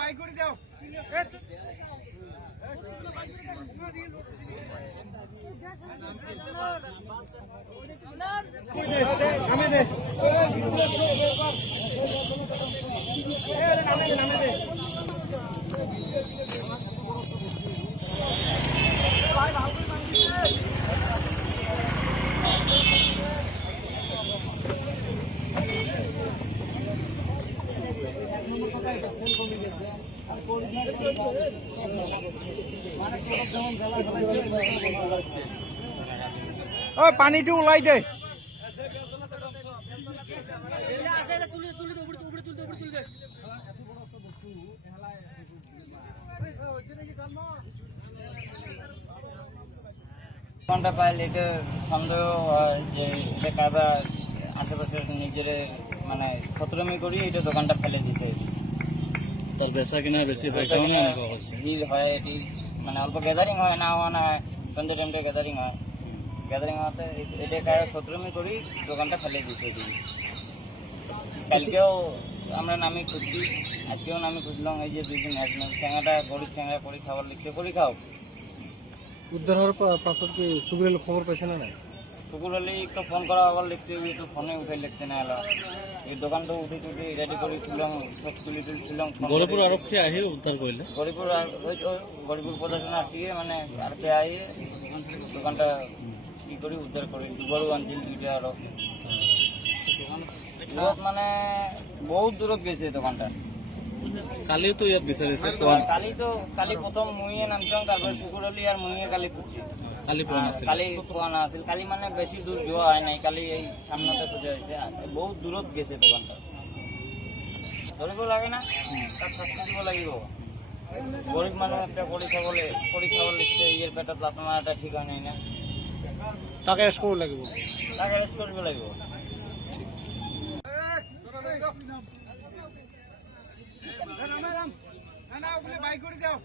Bike করে দাও পানিটা উলাই দে দোকানটা পাইলে এটা সন্দেহ হয় যে এটা কারবা আশেপাশে নিজের মানে সতরমি করি এটা দোকানটা ফেলে দিছে। তার বেচা কিনা বেশি হয় ভিড় হয় এটি মানে অল্প গ্যাদারিং হয় না হওয়া না হয় সন্ধ্যে টাইমটা গ্যাদারিং হয়। গ্যাদারিং হওয়াতে এটা কারো সতরমি করি দোকানটা ফেলে দিছে। কালকেও আমরা নামি খুঁজছি, আজকেও নামি খুঁজলাম। এই যে দুদিন চ্যাংড়াটা গরিব চ্যাংড়া করি খাবার লিখছে, করি খাও। উদ্ধার হওয়ার পাছত কি সুগুরের খবর পাইছে না? শুকুর হলে একটু ফোন করা আবার লিখছে, একটু ফোনে উঠে লিখছে না এলো। এই দোকানটা উঠে টুটে রেডি করে ছিলাম, সব তুলি তুলছিলাম। গরিপুর আরক্ষী আহি উদ্ধার করলে গরিপুর আর ওই গরিপুর প্রশাসন আসিয়ে মানে আরকে আইয়ে দোকানটা কি করি উদ্ধার করি। দুবারও আনছিল দুইটা আরো দূরত মানে বহুত দূরত গেছে দোকানটা। কালি তো ইয়াত বিচাৰিছে কালি প্রথম মুইয়ে নামছাম, তারপরে শুকুর হলি আর মুইয়ে কালি খুঁজছি। কালি পোৱা নাছিল। কালি মানে বেশি দূর যাওয়া হয় নাই, কালি এই সামনেতে খুঁজে হয়েছে। বহুত দূরত গেছে দোকানটা, ধরিব লাগে না, তার শাস্তি দিব লাগিব। গরিব মানুষ একটা করি খাবার লিখছে, ইয়ের পেটত লাত মারাটা ঠিক হয় নাই না, তাকে এরেস্ট কৰিব লাগিব, তাকে এরেস্ট কৰিব লাগিব। বাইক করে দাও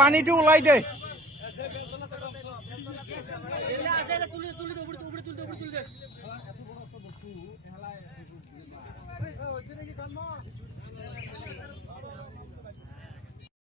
পানিটা উলাই দে